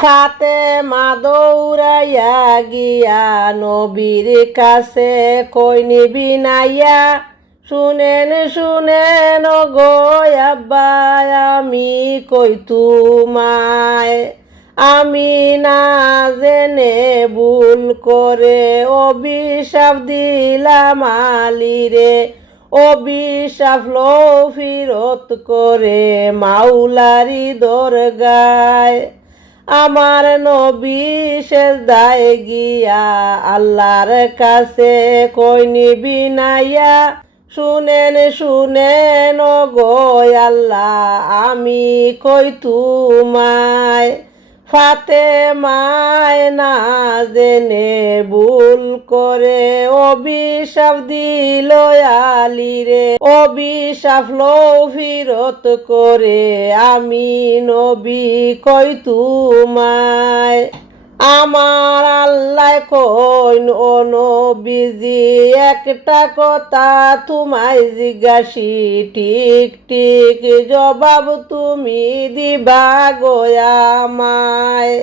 ফাতেমা দৌড়াইয়া গিয়া নবীর কাছে কই নিবি নাইয়া, শুনেন গো আব্বা আমি কই তোমায়, আমি না জেনে ভুল করে অভিশাপ দিলাম আলীরে, অভিশাপ লো ফিরত করে মাওলারি দরগায়। আমার নবী সেজদায় গিয়া আল্লাহর কাছে কই নিবি নাইয়া, শুনেন গো আল্লাহ আমি কই তোমায়, ফাতেমায় না জেনে ভুল করে অভিশাপ দিল আলীরে, অভিশাপ লো ফিরত করে আমি নবী কই তোমায়। আমার আল্লাহ কইন ও নবীজি একটা কথা তোমায় জিজ্ঞাসি, ঠিক ঠিক জবাব তুমি দিবা গো আমায়,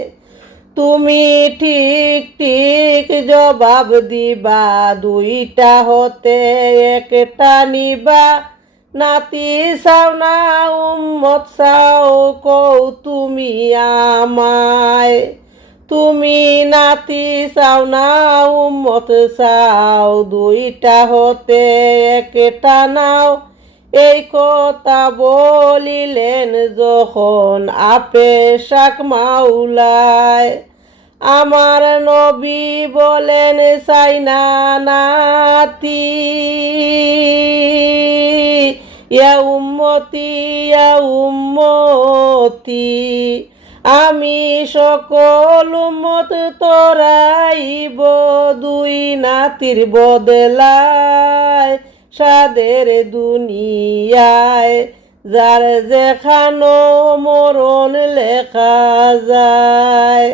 তুমি ঠিক ঠিক জবাব দিবা, দুইটা হতে একটা নিবা, নাতি চাও না উম্মত চাও কও তুমি আমায়, তুমি নাতি চাও না উম্মত চাও, দুইটা হতে একটা নাও। এই কথা বলিলেন যখন আপে শাক মাওলায়, আমার নবী বলেন চাই না নাতি, ইয়া উম্মতি আমি সকল উম্মত তোরাইব, দুই নাতির বদলায় সাদের দুনিয়ায়, যার যেখানো মরণ লেখা যায়।